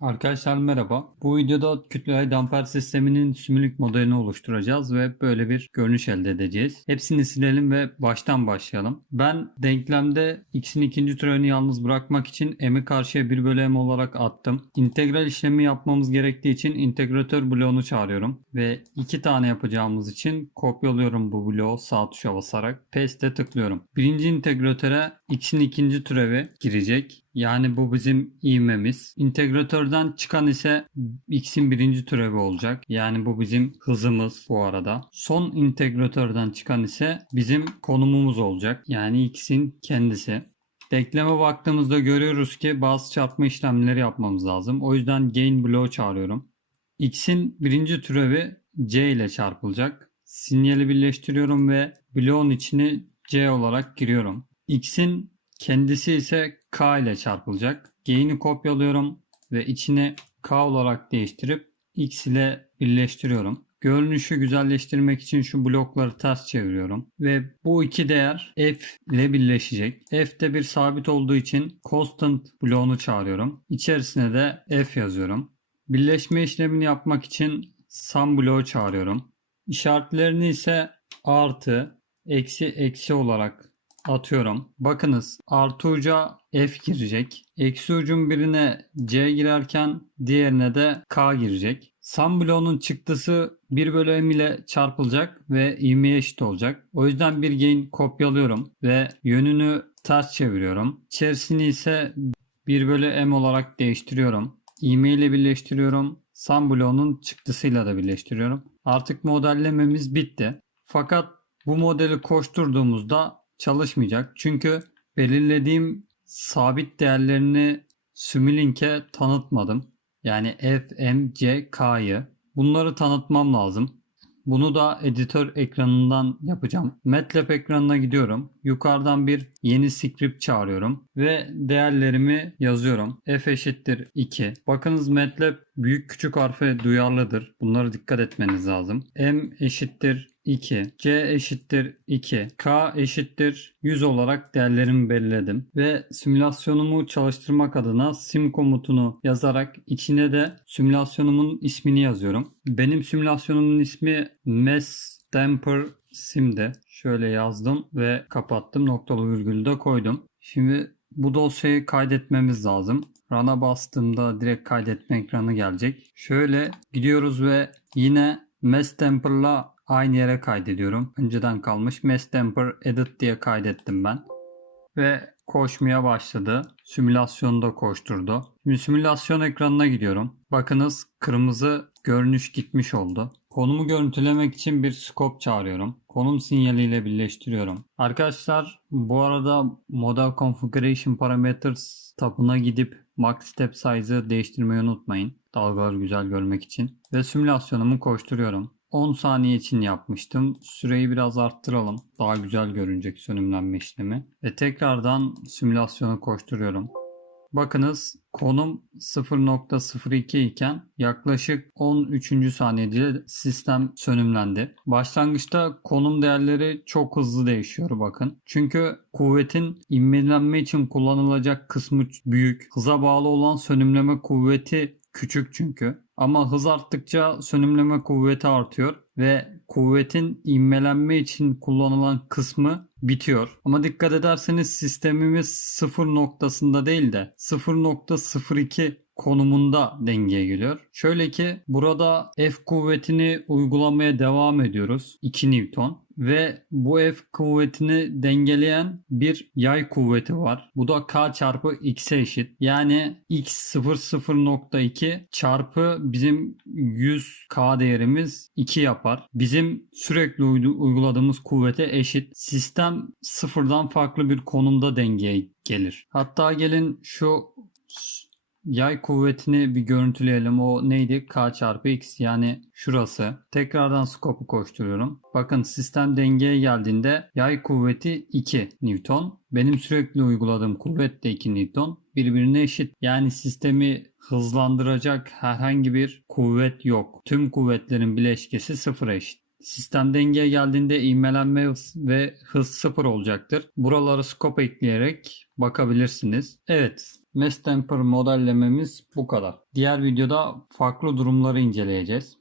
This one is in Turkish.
Arkadaşlar merhaba. Bu videoda kütle damper sisteminin sümülük modelini oluşturacağız ve böyle bir görünüş elde edeceğiz. Hepsini silelim ve baştan başlayalım. Ben denklemde x'in ikinci türevini yalnız bırakmak için m'i karşıya 1 bölü m olarak attım. İntegral işlemi yapmamız gerektiği için integratör bloğunu çağırıyorum. Ve iki tane yapacağımız için kopyalıyorum bu bloğu sağ tuşa basarak. Paste'e tıklıyorum. Birinci integratöre x'in ikinci türevi girecek. Yani bu bizim ivmemiz. İntegratörden çıkan ise x'in birinci türevi olacak. Yani bu bizim hızımız bu arada. Son integratörden çıkan ise bizim konumumuz olacak. Yani x'in kendisi. Denkleme baktığımızda görüyoruz ki bazı çarpma işlemleri yapmamız lazım. O yüzden gain bloğu çağırıyorum. x'in birinci türevi c ile çarpılacak. Sinyali birleştiriyorum ve bloğun içini c olarak giriyorum. X'in Kendisi ise k ile çarpılacak. Gain'i kopyalıyorum ve içine k olarak değiştirip x ile birleştiriyorum. Görünüşü güzelleştirmek için şu blokları ters çeviriyorum. Ve bu iki değer f ile birleşecek. f de bir sabit olduğu için constant bloğunu çağırıyorum. İçerisine de f yazıyorum. Birleşme işlemini yapmak için sum bloğu çağırıyorum. İşaretlerini ise artı, eksi, eksi olarak atıyorum. Bakınız artı uca F girecek. Eksi ucun birine C girerken diğerine de K girecek. Sum bloğunun çıktısı 1 bölü M ile çarpılacak ve ivmeye eşit olacak. O yüzden bir gain kopyalıyorum ve yönünü ters çeviriyorum. İçerisini ise 1 bölü M olarak değiştiriyorum. İvme ile birleştiriyorum. Sum bloğunun çıktısıyla da birleştiriyorum. Artık modellememiz bitti. Fakat bu modeli koşturduğumuzda çalışmayacak. Çünkü belirlediğim sabit değerlerini Symlink'e tanıtmadım. Yani f, m, c, k'yı. Bunları tanıtmam lazım. Bunu da editör ekranından yapacağım. MATLAB ekranına gidiyorum. Yukarıdan bir yeni script çağırıyorum. Ve değerlerimi yazıyorum. F eşittir 2. Bakınız MATLAB büyük küçük harfe duyarlıdır. Bunlara dikkat etmeniz lazım. M eşittir 2, C eşittir 2, K eşittir 100 olarak değerlerimi belirledim. Ve simülasyonumu çalıştırmak adına sim komutunu yazarak içine de simülasyonumun ismini yazıyorum. Benim simülasyonumun ismi Mass Damper Sim'de. Şöyle yazdım ve kapattım. Noktalı virgülü de koydum. Şimdi bu dosyayı kaydetmemiz lazım. Run'a bastığımda direkt kaydetme ekranı gelecek. Şöyle gidiyoruz ve yine Mass Temper'la aynı yere kaydediyorum. Önceden kalmış Mass Temper Edit diye kaydettim ben. Ve koşmaya başladı. Simülasyonda koşturdu. Şimdi simülasyon ekranına gidiyorum. Bakınız kırmızı görünüş gitmiş oldu. Konumu görüntülemek için bir scope çağırıyorum. Konum sinyaliyle birleştiriyorum. Arkadaşlar bu arada Model Configuration Parameters tabına gidip Max Step Size'ı değiştirmeyi unutmayın. Dalgaları güzel görmek için. Ve simülasyonumu koşturuyorum. 10 saniye için yapmıştım. Süreyi biraz arttıralım. Daha güzel görünecek sönümlenme işlemi. Ve tekrardan simülasyonu koşturuyorum. Bakınız konum 0.02 iken yaklaşık 13. saniyede sistem sönümlendi. Başlangıçta konum değerleri çok hızlı değişiyor bakın. Çünkü kuvvetin ivmelenme için kullanılacak kısmı büyük. Hıza bağlı olan sönümleme kuvveti küçük çünkü. Ama hız arttıkça sönümleme kuvveti artıyor ve kuvvetin ivmelenme için kullanılan kısmı bitiyor. Ama dikkat ederseniz sistemimiz sıfır noktasında değil de 0.02 konumunda dengeye geliyor. Şöyle ki burada F kuvvetini uygulamaya devam ediyoruz. 2 Newton ve bu F kuvvetini dengeleyen bir yay kuvveti var. Bu da K çarpı X'e eşit. Yani X 00.2 çarpı bizim 100 K değerimiz 2 yapar. Bizim sürekli uyguladığımız kuvvete eşit. Sistem sıfırdan farklı bir konumda dengeye gelir. Hatta gelin şu yay kuvvetini bir görüntüleyelim. O neydi? K çarpı X yani şurası. Tekrardan skopu koşturuyorum. Bakın sistem dengeye geldiğinde yay kuvveti 2 Newton. Benim sürekli uyguladığım kuvvet de 2 Newton. Birbirine eşit. Yani sistemi hızlandıracak herhangi bir kuvvet yok. Tüm kuvvetlerin bileşkesi sıfıra eşit. Sistem dengeye geldiğinde ivmelenme ve hız sıfır olacaktır. Buraları skop ekleyerek bakabilirsiniz. Evet Mass Temper modellememiz bu kadar. Diğer videoda farklı durumları inceleyeceğiz.